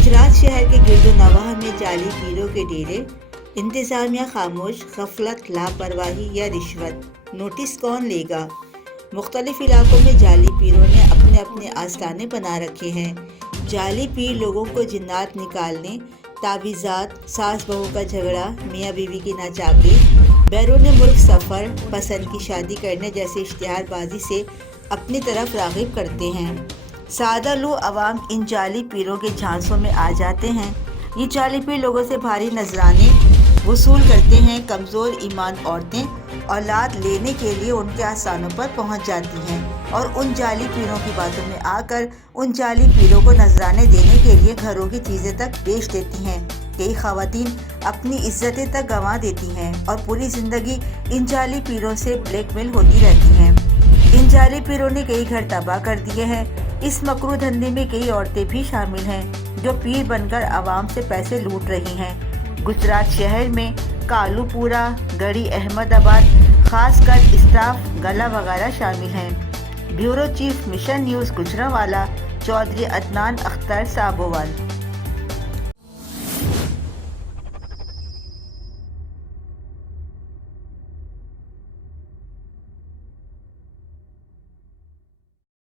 गुजरात शहर के गिरदोनवाह में जाली पीरों के डेरे, इंतजामिया खामोश, गफलत, लापरवाही या रिश्वत, नोटिस कौन लेगा। मुख्तलिफ इलाकों में जाली पीरों ने अपने अपने आस्थाने बना रखे हैं। जाली पीर लोगों को जिन्नात निकालने, तावीज़ात, सास बहू का झगड़ा, मियाँ बीवी की नाचाकरी, बैरून मुल्क सफ़र, पसंद की शादी करने जैसे इश्तिहारबाजी से अपनी तरफ राग़िब करते हैं। सादा लो अवाम इन जाली पीरों के झांसों में आ जाते हैं। ये जाली पीर लोगों से भारी नजराने वसूल करते हैं। कमज़ोर ईमान औरतें औलाद लेने के लिए उनके आस्थानों पर पहुंच जाती हैं और उन जाली पीरों की बातों में आकर उन जाली पीरों को नजराने देने के लिए घरों की चीज़ें तक बेच देती हैं। कई ख़वातीन अपनी इज्जतें तक गंवा देती हैं और पूरी ज़िंदगी इन जाली पीरों से ब्लैकमेल होती रहती हैं। इन जाली पीरों ने कई घर तबाह कर दिए हैं। इस मकरू धंधे में कई औरतें भी शामिल हैं जो पीर बनकर आवाम से पैसे लूट रही हैं। गुजरात शहर में कालूपुरा, गढ़ी अहमदाबाद, खासकर स्टाफ गला वगैरह शामिल हैं। Bureau chief, Mission News Gujranwala, Chaudhry Adnan Akhtar साबोवाल।